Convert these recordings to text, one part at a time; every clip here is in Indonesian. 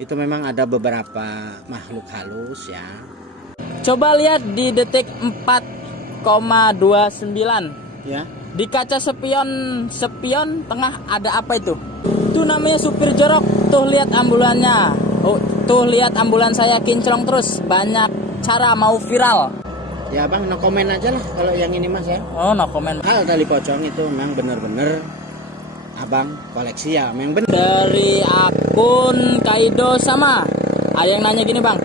itu memang ada beberapa makhluk halus ya. Coba lihat di detik 4,29 Ya. di kaca spion tengah ada apa itu? Itu namanya supir jorok. Tuh lihat ambulannya. Oh, tuh lihat ambulan saya kinclong terus. Banyak cara mau viral. Ya bang, no comment aja lah kalau yang ini mas ya. Oh, no comment. Hal tali pocong itu memang bener-bener abang koleksi ya, memang bener. Dari akun Kaido sama. Ada yang nanya gini bang.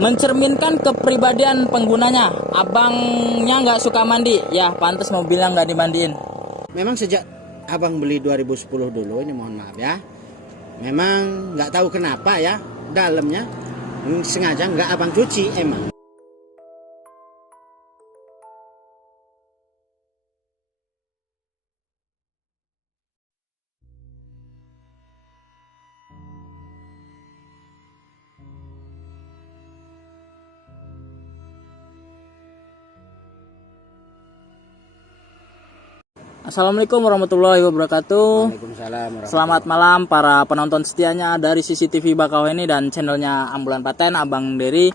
Mencerminkan kepribadian penggunanya. Abangnya nggak suka mandi. Ya pantas mau bilang nggak dimandiin. Memang sejak abang beli 2010 dulu, ini mohon maaf ya, memang nggak tahu kenapa ya, dalamnya sengaja nggak abang cuci emang. Assalamualaikum warahmatullahi wabarakatuh. Waalaikumsalam warahmatullahi. Selamat malam para penonton setianya dari CCTV Bakauheni dan channelnya Ambulan Paten Abang Dery.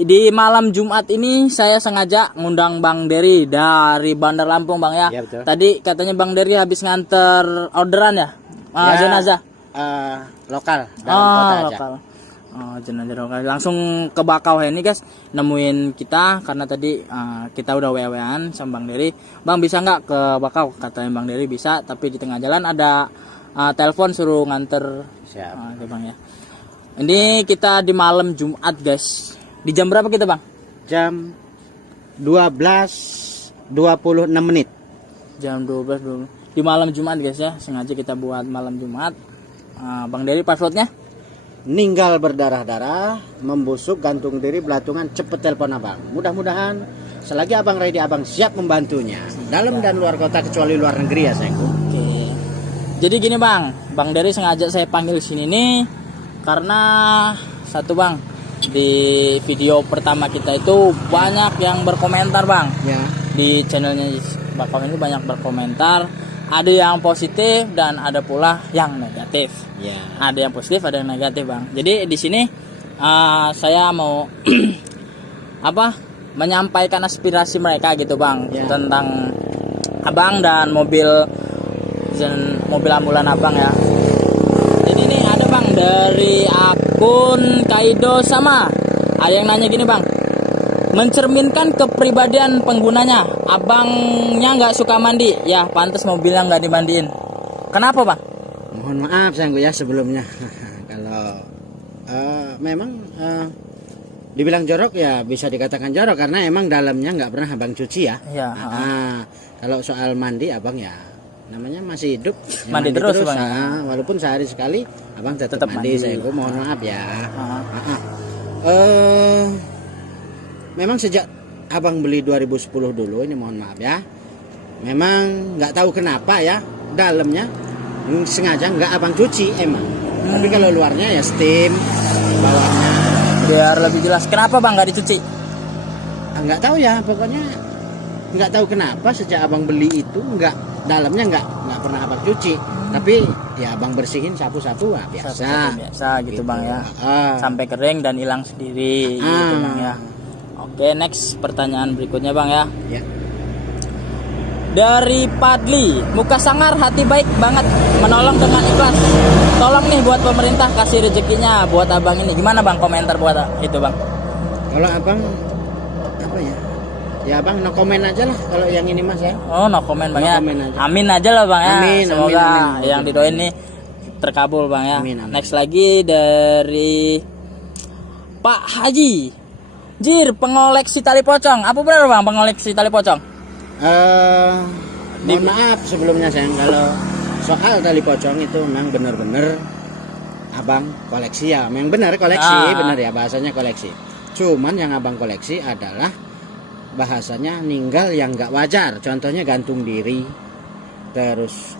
Di malam Jumat ini saya sengaja ngundang Bang Dery dari Bandar Lampung bang ya. Ya, betul. Tadi katanya Bang Dery habis nganter orderan ya, Ya, jenazah. Lokal dalam kota aja. Lokal. Oh, jenazah lokal. Langsung ke Bakauheni guys, nemuin kita karena tadi kita udah wewean sama Bang Dery. Bang bisa nggak ke Bakau? Katanya Bang Dery bisa, tapi di tengah jalan ada telepon suruh nganter. Siap. Bang ya. Ini kita di malam Jumat guys. Di jam berapa kita bang? Jam 12.26 menit. Jam 12 di malam Jumat guys ya. Sengaja kita buat malam Jumat. Bang Dery passwordnya? Ninggal berdarah-darah, membusuk, gantung diri, belatungan, cepet telepon abang. Mudah-mudahan selagi abang ready, abang siap membantunya. Dalam dan luar kota kecuali luar negeri ya sayangku. Oke. Jadi gini bang, Bang Dery sengaja saya panggil sini nih karena satu bang, di video pertama kita itu banyak yang berkomentar bang. Ya. Di channelnya Bakau ini banyak berkomentar. Ada yang positif dan ada pula yang negatif. Ya. Ada yang positif, ada yang negatif bang. Jadi di sini saya mau menyampaikan aspirasi mereka gitu bang, Ya. tentang abang dan mobil ambulan abang ya. Jadi ini ada bang dari akun Kaido sama. Ada yang nanya gini bang. Mencerminkan kepribadian penggunanya. Abangnya nggak suka mandi. Ya pantas mau bilang nggak dimandiin. Kenapa bang? Mohon maaf sayangku ya sebelumnya. Kalau memang dibilang jorok ya bisa dikatakan jorok karena emang dalamnya nggak pernah abang cuci ya. Ya. Kalau soal mandi abang ya namanya masih hidup ya Mandi terus, Bang. Walaupun sehari sekali abang tetap mandi sayangku, mohon maaf ya. Memang sejak abang beli 2010 dulu, ini mohon maaf ya, memang nggak tahu kenapa ya, dalamnya sengaja nggak abang cuci emang. Tapi kalau luarnya ya steam bawahnya. Biar lebih jelas. Kenapa bang nggak dicuci? Nggak tahu ya, pokoknya nggak tahu kenapa sejak abang beli itu dalamnya nggak pernah abang cuci. Tapi ya abang bersihin sapu-sapu biasa. Biasa gitu bang ya. Sampai kering dan hilang sendiri gitu bang ya. Oke, next pertanyaan berikutnya bang ya. Ya. Dari Padli, muka sangar hati baik banget, menolong dengan ikhlas. Tolong nih buat pemerintah kasih rezekinya buat abang ini. Gimana bang komentar buat itu bang? Kalau abang apa ya? Ya abang no comment aja lah kalau yang ini mas ya. Oh no comment bang No ya. comment aja. Amin aja lah bang ya. Amin, Semoga amin. yang didoain nih terkabul bang ya. Amin, amin. Next lagi dari Pak Haji. Jir, pengoleksi tali pocong. Apa benar bang pengoleksi tali pocong? Mohon maaf sebelumnya sayang, kalau soal tali pocong itu memang benar-benar abang koleksi ya, memang benar koleksi, benar ya bahasanya koleksi. Cuman yang abang koleksi adalah bahasanya ninggal yang nggak wajar. Contohnya gantung diri, terus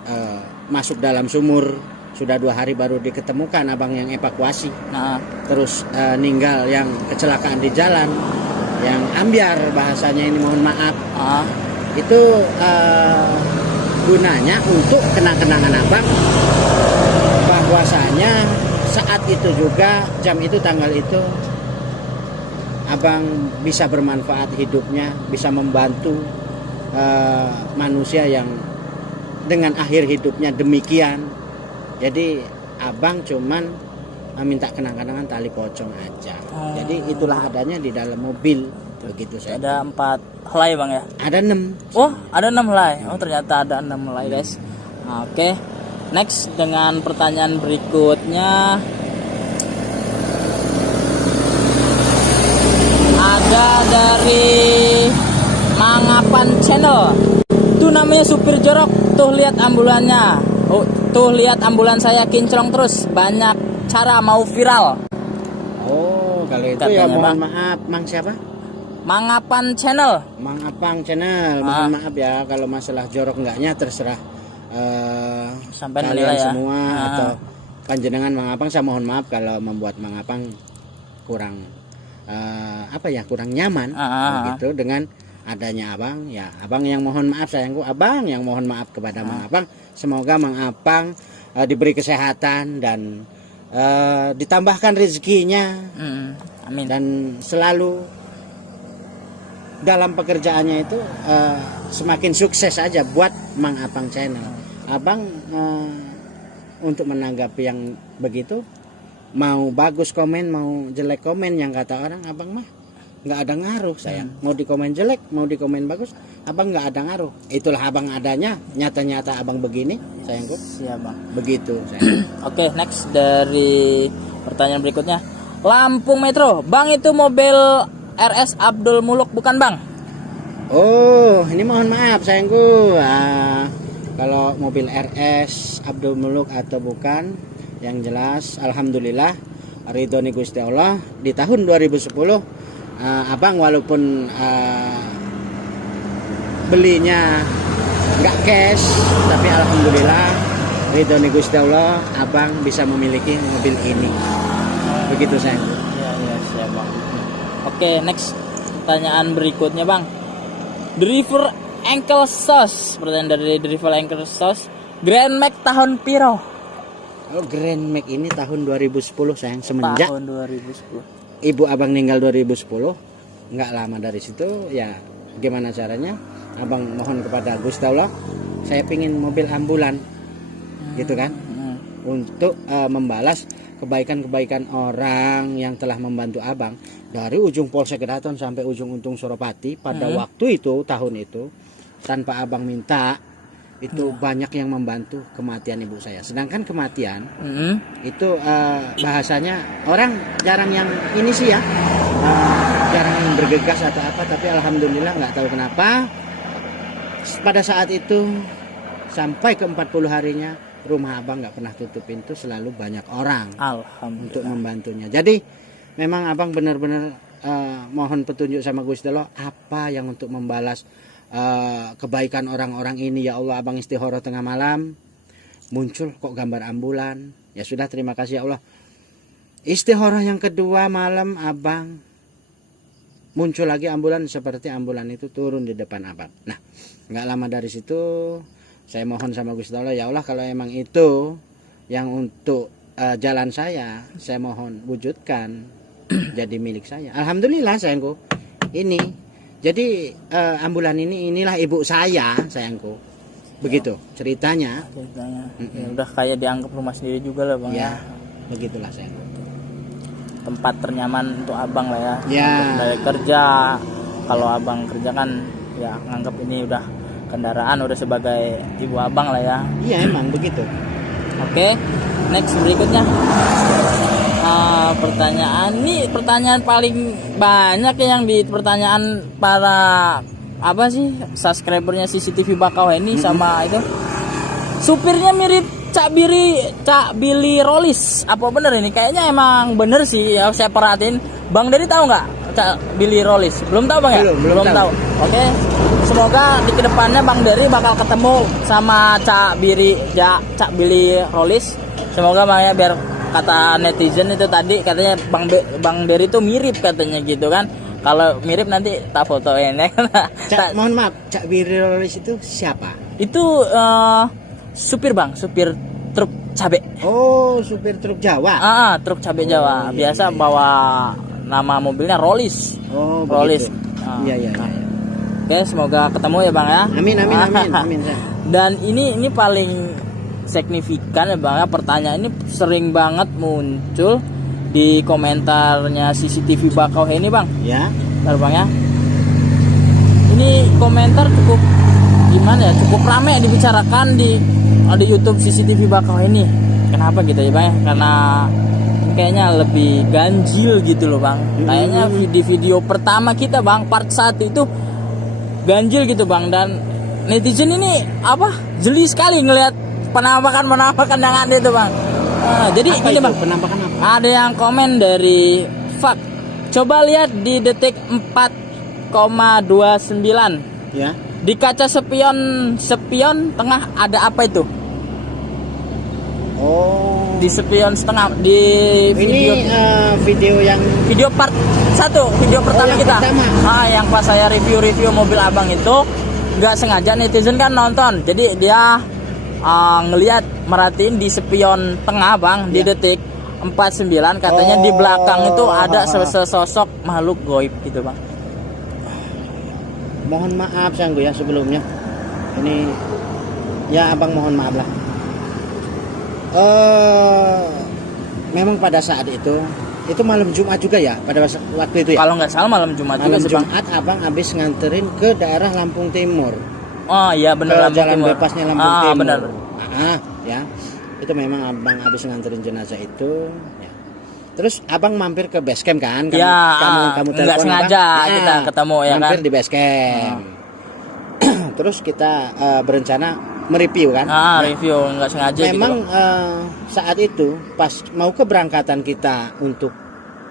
masuk dalam sumur sudah 2 hari baru diketemukan abang yang evakuasi. Terus ninggal yang kecelakaan di jalan, yang ambyar bahasanya ini mohon maaf. Itu gunanya untuk kenang-kenangan abang bahwasanya saat itu juga, jam itu, tanggal itu, abang bisa bermanfaat hidupnya, bisa membantu manusia yang dengan akhir hidupnya demikian. Jadi abang cuman minta kenang-kenangan tali pocong aja. Jadi itulah adanya di dalam mobil, begitu saya. Ada 4 helai bang ya? Ada 6. Oh ada 6 helai. Oh ternyata ada 6 helai guys. Oke. Next dengan pertanyaan berikutnya. Ada dari Mangapan Channel. Itu namanya supir jorok. Tuh lihat ambulannya. Oh, tuh lihat ambulan saya kinclong terus. Banyak cara mau viral. Oh, kalau itu Katanya, ya mohon Bang. maaf, Mang siapa? Mangapan Channel. Mang Apang Channel. Mohon maaf ya kalau masalah jorok enggaknya terserah Sampai kalian menilai ya. semua atau panjenengan Mang Apang. Saya mohon maaf kalau membuat Mang Apang kurang kurang nyaman begitu dengan adanya abang. Ya abang yang mohon maaf, sayangku, abang yang mohon maaf kepada Mang Apang. Semoga Mang Apang diberi kesehatan dan ditambahkan rezekinya. Amin. Dan selalu dalam pekerjaannya itu semakin sukses aja buat Mang Apang Channel. Abang untuk menanggapi yang begitu, mau bagus komen, mau jelek komen, yang kata orang abang mah nggak ada ngaruh sayang. Mau dikomen jelek, mau dikomen bagus, abang nggak ada ngaruh. Itulah abang adanya, nyata-nyata abang begini sayangku. Siap bang. Begitu sayang. Oke, next dari pertanyaan berikutnya. Lampung Metro, bang itu mobil RS Abdul Muluk bukan bang? Oh, ini mohon maaf sayangku. Kalau mobil RS Abdul Muluk atau bukan, yang jelas alhamdulillah ridhoni Gusti Allah di tahun 2010 abang walaupun belinya nggak cash, tapi alhamdulillah ridhoni Gusti Allah abang bisa memiliki mobil ini. Begitu sayang. Iya, siap bang. Oke, next pertanyaan berikutnya bang. Driver Ankle Sauce, pertanyaan dari Driver Ankle Sauce. Grand Max tahun piro? Oh, Grand Max ini tahun 2010 sayang, semenjak Tahun 2010. ibu abang meninggal 2010. Nggak lama dari situ ya, gimana caranya abang mohon kepada Gusti Allah, saya pingin mobil ambulan gitu kan, untuk membalas kebaikan-kebaikan orang yang telah membantu abang dari ujung Polsek Keraton sampai ujung Untung Suropati pada waktu itu, tahun itu, tanpa abang minta. Itu banyak yang membantu kematian ibu saya. Sedangkan kematian itu bahasanya orang jarang yang ini sih ya, jarang yang bergegas atau apa. Tapi alhamdulillah nggak tahu kenapa pada saat itu sampai ke 40 harinya rumah abang nggak pernah tutup pintu, selalu banyak orang untuk membantunya. Jadi memang abang benar-benar mohon petunjuk sama Gusti Allah apa yang untuk membalas kebaikan orang-orang ini. Ya Allah, abang istihara tengah malam muncul kok gambar ambulan. Ya sudah, terima kasih ya Allah. Istihara yang kedua malam abang muncul lagi ambulan, seperti ambulan itu turun di depan abang. Nah, nggak lama dari situ saya mohon sama Gusti Allah, ya Allah kalau emang itu yang untuk jalan saya mohon wujudkan jadi milik saya. Alhamdulillah sayangku, ini jadi ambulan inilah ibu saya sayangku. Begitu ceritanya. Ya udah kayak dianggap rumah sendiri juga lah bang ya. Begitulah sayangku. Tempat ternyaman untuk abang lah ya. Ya. Dari kerja, kalau abang kerja kan ya nganggap ini udah kendaraan, udah sebagai ibu abang lah ya. Iya emang begitu. Oke, next berikutnya. Pertanyaan paling banyak yang di pertanyaan para apa sih subscribernya CCTV Bakau ini sama itu. Supirnya mirip Cak Billy Rollis. Apa bener ini? Kayaknya emang bener sih ya, saya perhatiin. Bang Dery tahu nggak Cak Billy Rollis? Belum tahu bang ya? Belum tahu. Oke. Semoga di kedepannya Bang Dery bakal ketemu sama Cak Billy Rollis. Semoga bang ya, biar kata netizen itu tadi katanya Bang Dery itu mirip katanya gitu kan. Kalau mirip nanti tak fotoin ya. Mohon maaf, Cak Billy Rollis itu siapa? Itu supir bang, supir truk cabe. Oh, supir truk Jawa. Truk cabe Jawa. Biasa bawa nama mobilnya Rollis. Oh, Rollis. begitu. Iya. Oke, semoga ketemu ya Bang ya. Amin. Saya. Dan ini paling signifikan ya Bang ya, pertanyaan ini sering banget muncul di komentarnya CCTV Bakauheni Bang. Ya. Bentar Bang ya. Ini komentar cukup gimana ya? Cukup ramai dibicarakan di YouTube CCTV Bakauheni. Kenapa gitu ya Bang ya? Karena kayaknya lebih ganjil gitu loh Bang. Kayaknya video pertama kita Bang, part 1 itu ganjil gitu Bang, dan netizen ini jeli sekali ngelihat penampakan yang ada itu Bang. Jadi Apa ini itu? Bang, Penampakan apa? ada yang komen dari Fak. Coba lihat di detik 4,29. Ya. Di kaca spion tengah ada apa itu? Oh. Di spion setengah di video video yang video part 1, video pertama yang kita. pertama. Yang pas saya review mobil Abang itu nggak sengaja netizen kan nonton. Jadi dia ngelihat merhatiin di spion tengah Bang, di detik 49 katanya di belakang itu ada sesosok makhluk goib gitu Bang. mohon maaf Sanggu ya sebelumnya. Ini ya Abang mohon maaf lah. Memang pada saat itu malam Jumat juga ya, pada waktu itu ya. Kalau nggak salah malam Jumat Malam juga sih Bang. Jumat Abang habis nganterin ke daerah Lampung Timur. Oh iya benar, Ke jalan Timur. bebasnya Lampung Timur. Benar. Ya. Itu memang Abang habis nganterin jenazah itu ya. Terus Abang mampir ke base camp kan? Kamu nggak telepon sengaja Abang. kita ketemu ya kan. Mampir di base camp. Terus kita berencana mereview kan? Review nggak sengaja Memang gitu. saat itu pas mau keberangkatan kita untuk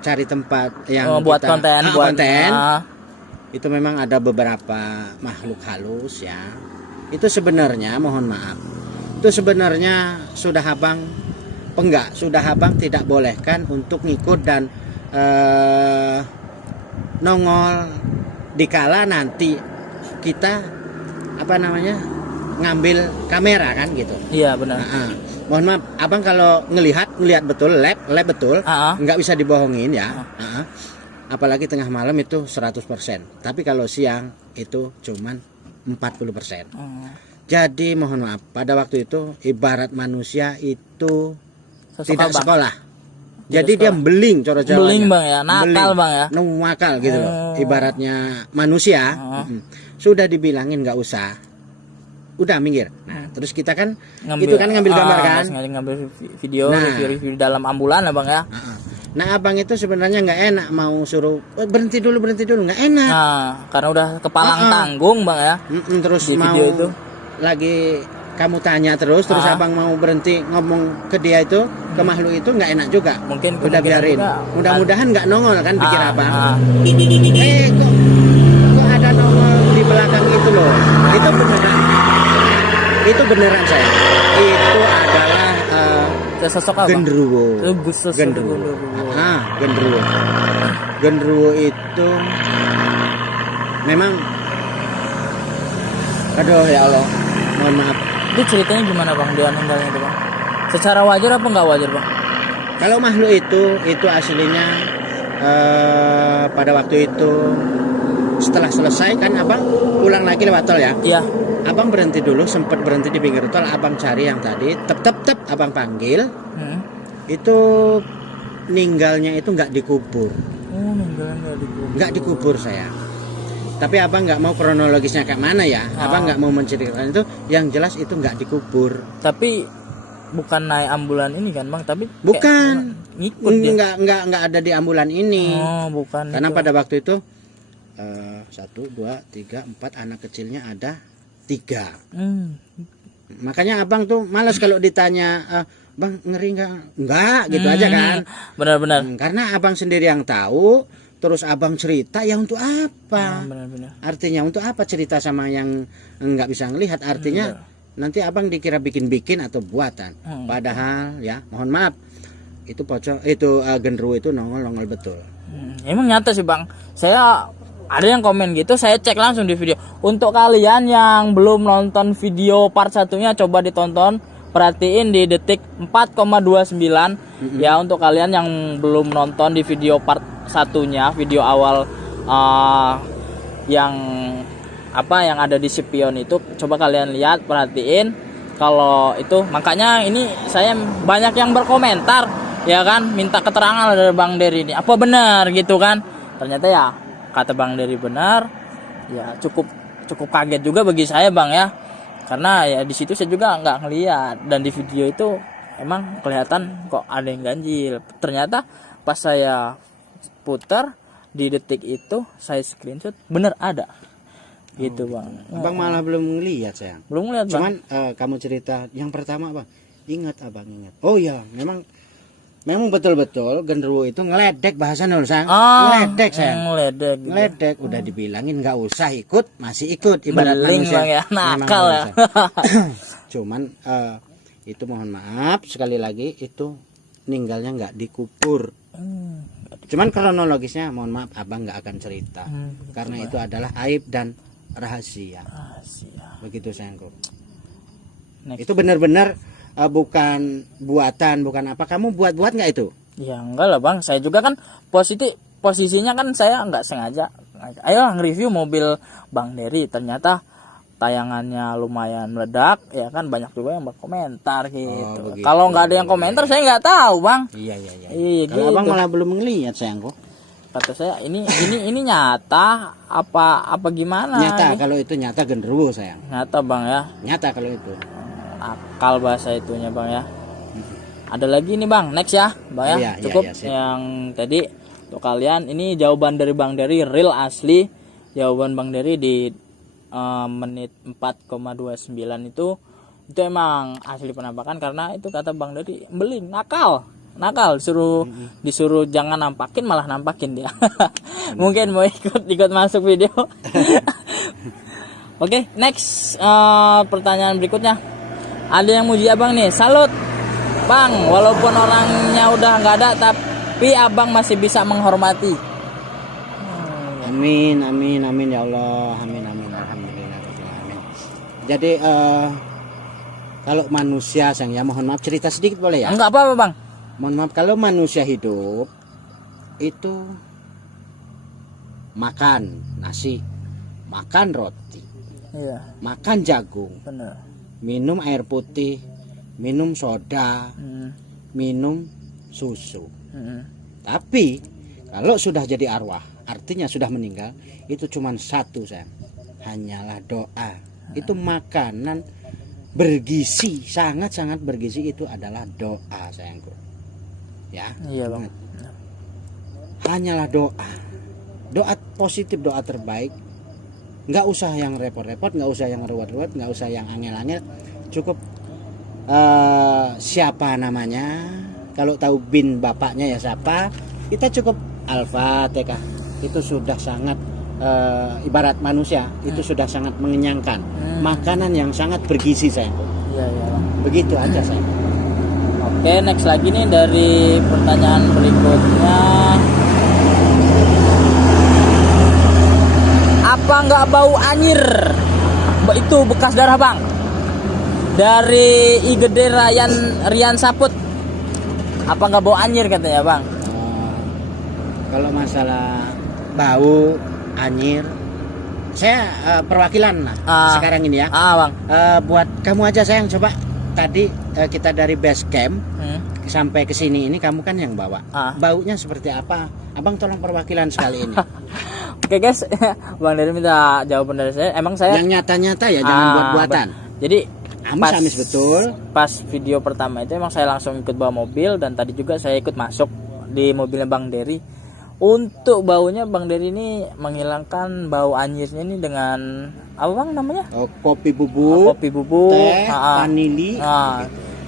cari tempat yang buat kita, konten. Itu memang ada beberapa makhluk halus ya. Itu sebenarnya mohon maaf. Itu sebenarnya sudah Abang tidak bolehkan untuk ngikut dan nongol dikala nanti kita ngambil kamera kan gitu. Iya benar. Mohon maaf, Abang kalau ngelihat betul, lab betul, nggak bisa dibohongin ya. Apalagi tengah malam itu 100%. Tapi kalau siang itu cuman 40%. Jadi mohon maaf, pada waktu itu ibarat manusia itu tidak sekolah. Jadi dia beling cara Jawanya. Beling Bang ya, nakal Bang ya. Nakal gitu loh. Ibaratnya manusia. Sudah dibilangin nggak usah. Udah minggir. Nah, terus kita kan ngambil gambar kan. Ngambil video, review dalam ambulan Bang ya. Nah, Abang itu sebenarnya nggak enak mau suruh berhenti dulu nggak enak. Karena udah kepalang tanggung Bang ya. Terus di mau video itu lagi kamu tanya terus Abang mau berhenti ngomong ke dia itu, ke makhluk itu nggak enak juga. Mungkin udah biarin. Mudah-mudahan nggak nongol kan pikir Abang. Kok ada nongol di belakang itu loh. Itu beneran. Itu beneran saya. Itu adalah sosok apa? Genderuwo. Genderuwo. Genderuwo. Genderuwo itu memang aduh ya Allah. Mohon maaf. Itu ceritanya gimana Bang dia meninggalnya itu Bang? Secara wajar apa nggak wajar Bang? Kalau makhluk itu aslinya pada waktu itu setelah selesai kan Abang pulang lagi lewat tol ya? Iya. Abang sempat berhenti di pinggir tol, Abang cari yang tadi, tep Abang panggil. Itu ninggalnya itu nggak dikubur. Ninggalnya nggak dikubur. Nggak dikubur saya. Tapi Abang nggak mau kronologisnya kayak mana ya? Abang nggak mau menceritakan itu. Yang jelas itu nggak dikubur. Tapi bukan naik ambulan ini kan Bang? Tapi bukan. Ngikut dia. Nggak ada di ambulan ini. Bukan. Karena pada waktu itu 1, 2, 3, 4 anak kecilnya ada 3. Makanya Abang tuh malas kalau ditanya Bang ngeri nggak gitu aja kan. Benar-benar. Karena Abang sendiri yang tahu. Terus Abang cerita ya untuk apa? Benar-benar. Artinya untuk apa cerita sama yang nggak bisa ngelihat? Artinya nanti Abang dikira bikin-bikin atau buatan. Padahal ya mohon maaf itu genderuwo itu nongol betul. Emang nyata sih Bang. Saya ada yang komen gitu, saya cek langsung di video. Untuk kalian yang belum nonton video part 1-nya, coba ditonton perhatiin di detik 4,29. Ya, untuk kalian yang belum nonton di video part satunya, video awal yang ada di spion itu, coba kalian lihat, perhatiin kalau itu. Makanya ini saya banyak yang berkomentar ya kan, minta keterangan dari Bang Dery ini apa benar gitu kan. Ternyata ya kata Bang Dery benar. Ya cukup kaget juga bagi saya Bang ya, karena ya di situ saya juga nggak ngeliat, dan di video itu emang kelihatan kok ada yang ganjil. Ternyata pas saya putar di detik itu, saya screenshot, bener ada gitu Bang. Abang malah belum ngelihat sayang. Belum ngeliat Bang. Cuman kamu cerita yang pertama Bang, ingat Abang ingat. Oh ya, memang betul-betul genderuwo itu ngeledek, bahasa nul sang. Ngeledek sayang. Ngeledek, udah dibilangin nggak usah ikut, masih ikut, ibarat Beling manusia. Bang ya, nakal ya. Cuman itu mohon maaf sekali lagi, itu ninggalnya nggak dikubur. Cuman kronologisnya mohon maaf Abang nggak akan cerita, karena itu adalah aib dan rahasia. Begitu sayangku. Itu benar-benar bukan buatan, bukan apa. Kamu buat-buat nggak itu? Ya enggak lah Bang, saya juga kan posisinya kan saya nggak sengaja. Ayo nge-review mobil Bang Dery, ternyata tayangannya lumayan meledak ya kan, banyak juga yang berkomentar gitu. Kalau nggak ada yang komentar saya nggak tahu Bang. Iya. Gitu. Kalau Abang malah belum ngelihat sayangku. Kata saya ini nyata apa gimana? Nyata, kalau itu nyata genderuwo sayang. Nyata Bang ya. Nyata kalau itu. Akal bahasa itunya Bang ya. Ada lagi nih Bang, next ya Bang ya. Cukup yang tadi untuk kalian. Ini jawaban dari Bang Dery, real asli. Jawaban Bang Dery di menit 4,29 itu emang asli penampakan, karena itu kata Bang Dery beling, nakal disuruh jangan nampakin, malah nampakin dia. Mungkin mau ikut masuk video. Oke, next pertanyaan berikutnya. Ada yang muji Abang nih, salut Bang, walaupun orangnya udah nggak ada tapi Abang masih bisa menghormati. Amin ya Allah, amin alhamdulillah. Jadi kalau manusia sayang ya, mohon maaf cerita sedikit boleh ya? Enggak apa-apa Bang. Mohon maaf, kalau manusia hidup itu makan nasi, makan roti, makan jagung, bener, minum air putih, minum soda, minum susu. Tapi kalau sudah jadi arwah, artinya sudah meninggal, itu cuma satu sayang, hanyalah doa. Itu makanan bergizi, sangat-sangat bergizi, itu adalah doa sayangku ya. Iya Bang. Hanyalah doa positif, doa terbaik. Nggak usah yang repot-repot, nggak usah yang ruwet-ruwet, nggak usah yang angel-angel. Cukup siapa namanya, kalau tahu bin bapaknya ya siapa, kita cukup Al-Fatihah. Itu sudah sangat ibarat manusia, itu sudah sangat mengenyangkan. Makanan yang sangat bergizi sayang. Iya Bang. Begitu aja sayang. Oke, next lagi nih dari pertanyaan berikutnya. Apa nggak bau anyir? Itu bekas darah Bang. Dari IGD Rian Saput. Apa nggak bau anyir katanya Bang? Kalau masalah bau anyir, saya perwakilan lah sekarang ini ya. Bang. Buat kamu aja sayang, coba tadi kita dari base camp sampai ke sini ini kamu kan yang bawa. Baunya seperti apa? Abang tolong perwakilan sekali ini. Oke guys, Bang Dery minta jawaban dari saya. Emang saya yang nyata-nyata ya, jangan buat-buatan. Jadi amis betul. Pas video pertama itu emang saya langsung ikut bawa mobil, dan tadi juga saya ikut masuk di mobilnya Bang Dery. Untuk baunya Bang Dery ini menghilangkan bau anyirnya ini dengan apa Bang namanya? Kopi bubuk, teh, vanili.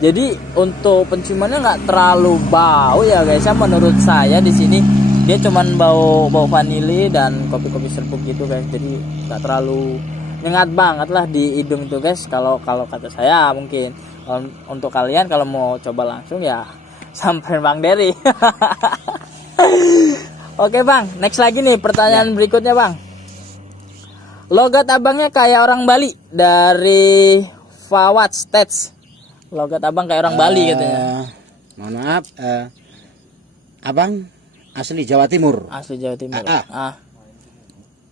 Jadi untuk penciumannya nggak terlalu bau ya guys ya, menurut saya di sini dia cuman bau vanili dan kopi serbuk gitu guys. Jadi nggak terlalu nyengat banget lah di hidung itu guys. Kalau kata saya mungkin. Untuk kalian kalau mau coba langsung ya sampai Bang Dery. Oke Bang, next lagi nih pertanyaan berikutnya Bang. Logat abangnya kayak orang Bali, dari Fawad Stats. Logat abang kayak orang Bali katanya. Mohon maaf, abang asli Jawa Timur. Asli Jawa Timur.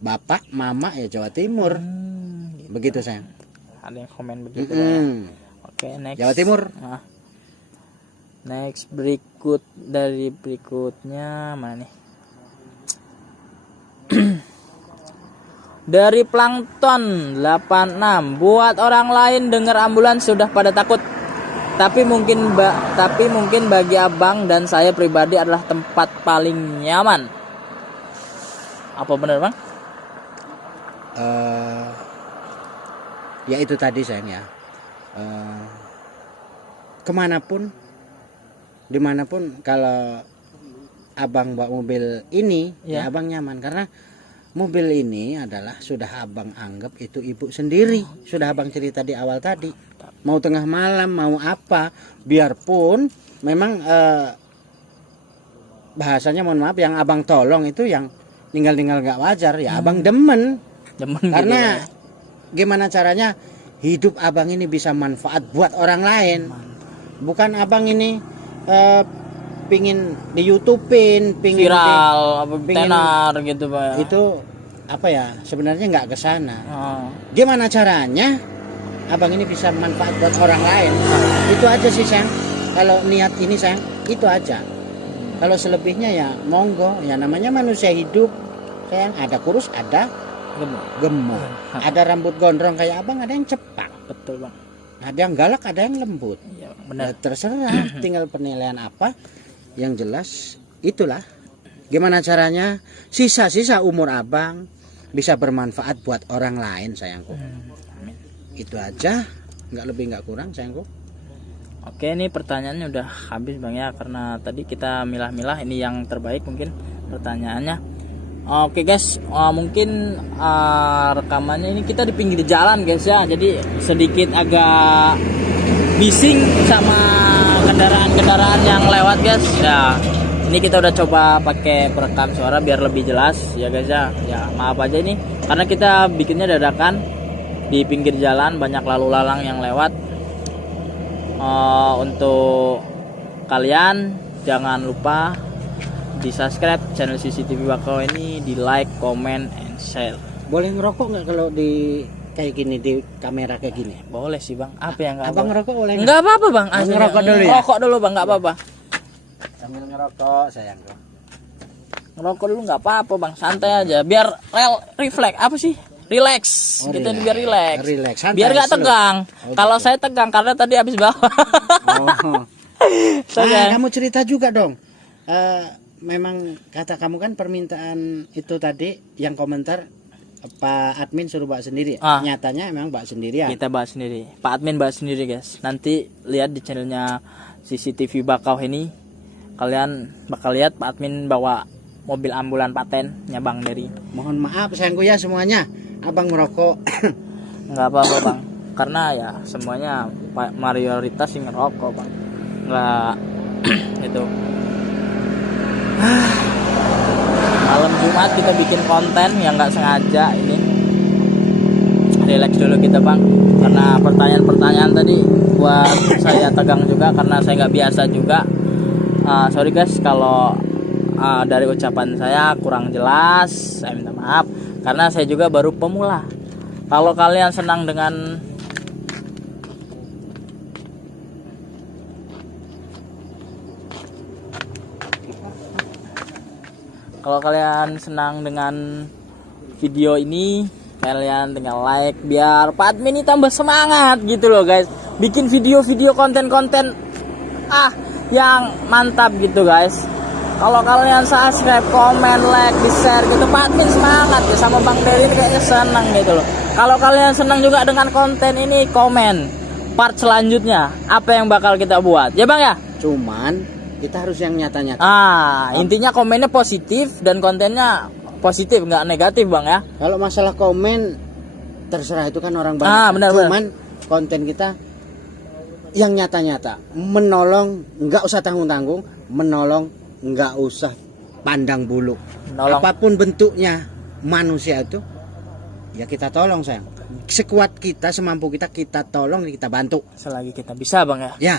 Bapak, mama ya Jawa Timur. Begitu sayang. Ada yang komen begitu. Ya. Oke, next. Jawa Timur. Next berikutnya mana nih? Dari Plankton 86, buat orang lain dengar ambulans sudah pada takut. Tapi mungkin bagi abang dan saya pribadi adalah tempat paling nyaman. Apa benar, Bang? Ya itu tadi sayang ya. Kemanapun, dimanapun kalau abang bawa mobil ini, ya abang nyaman karena mobil ini adalah sudah abang anggap itu ibu sendiri. Sudah abang cerita di awal tadi. Mau tengah malam, mau apa, biarpun memang bahasanya mohon maaf yang abang tolong itu yang tinggal-tinggal nggak wajar ya abang demen karena gitu ya. Gimana caranya hidup abang ini bisa manfaat buat orang lain. Bukan abang ini pingin di YouTube-in, pingin viral, tenar gitu Pak. Itu apa ya? Sebenarnya nggak ke sana. Gimana caranya abang ini bisa manfaat buat orang lain? Itu aja sih sayang. Kalau niat ini sayang, itu aja. Kalau selebihnya ya monggo, ya namanya manusia hidup. Sayang, ada kurus, ada gemuk. Ada rambut gondrong kayak abang, ada yang cepak. Betul Bang. Ada yang galak, ada yang lembut. Ya, benar. Ya, terserah, tinggal penilaian apa. Yang jelas itulah gimana caranya sisa-sisa umur abang bisa bermanfaat buat orang lain sayangku. Itu aja, nggak lebih nggak kurang sayangku. Oke, ini pertanyaannya udah habis Bang ya, karena tadi kita milah-milah ini yang terbaik mungkin pertanyaannya. Oke guys, mungkin rekamannya ini kita di pinggir jalan guys ya, jadi sedikit agak bising sama kendaraan-kendaraan yang lewat guys ya. Ini kita udah coba pakai perekam suara biar lebih jelas ya guys ya. Ya maaf aja ini karena kita bikinnya dadakan di pinggir jalan, banyak lalu lalang yang lewat. Untuk kalian jangan lupa di subscribe channel CCTV Bakau ini, di like, comment, and share. Boleh ngerokok nggak kalau di kayak gini, di kamera kayak gini? Boleh sih Bang. Apa yang nggak? Abang ngerokok boleh? Nggak apa-apa Bang. Ngerokok dulu ya. Ngerokok dulu Bang, nggak apa-apa. Sambil ngerokok sayangku. Ngerokok dulu nggak apa-apa Bang, santai aja. Biar refleks apa sih? Relax. Gitu biar relax. Biar nggak tegang. Kalau saya tegang karena tadi habis bawa. Kamu cerita juga dong. Memang kata kamu kan permintaan itu tadi yang komentar Pak admin suruh bawa sendiri. Nyatanya memang bawa sendiri ya. Kita bawa sendiri. Pak admin bawa sendiri guys. Nanti lihat di channelnya CCTV Bakau ini, kalian bakal lihat Pak admin bawa mobil ambulan patennya Bang Dery. Mohon maaf sayangku ya semuanya. Abang merokok. Nggak apa-apa Bang. Karena ya semuanya mayoritas yang ngerokok Bang. Nggak itu. Malam Jumat kita bikin konten yang nggak sengaja ini. Relax dulu kita Bang, karena pertanyaan-pertanyaan tadi buat saya tegang juga karena saya nggak biasa juga. Sorry guys kalau dari ucapan saya kurang jelas, saya minta maaf karena saya juga baru pemula. Kalau kalian senang dengan video ini, kalian tinggal like biar Pak admin ini tambah semangat gitu loh guys. Bikin video-video konten-konten yang mantap gitu guys. Kalau kalian subscribe, komen, like, di-share gitu, Pak admin semangat ya, sama Bang Dery ini kayaknya senang gitu loh. Kalau kalian senang juga dengan konten ini, komen part selanjutnya apa yang bakal kita buat. Ya Bang ya? Cuman kita harus yang nyata-nyata. Intinya komennya positif dan kontennya positif, nggak negatif Bang ya. Kalau masalah komen terserah, itu kan orang banyak. Cuman konten kita yang nyata-nyata, menolong, nggak usah tanggung-tanggung, menolong, nggak usah pandang bulu. Apapun bentuknya manusia itu, ya kita tolong sayang. sekuat kita, semampu kita, kita tolong, kita bantu. Selagi kita bisa bang ya. Ya.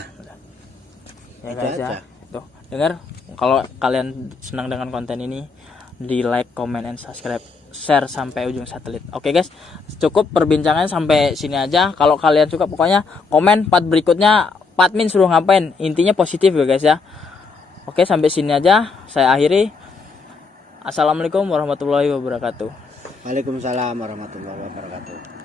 Ya Itu guys aja. ya. Tuh, dengar kalau kalian senang dengan konten ini, di like, comment, and subscribe, share sampai ujung satelit. Oke guys, cukup perbincangannya sampai sini aja. Kalau kalian suka pokoknya komen part berikutnya Pak Admin suruh ngapain. Intinya positif ya guys ya. Oke, sampai sini aja saya akhiri. Assalamualaikum warahmatullahi wabarakatuh. Waalaikumsalam warahmatullahi wabarakatuh.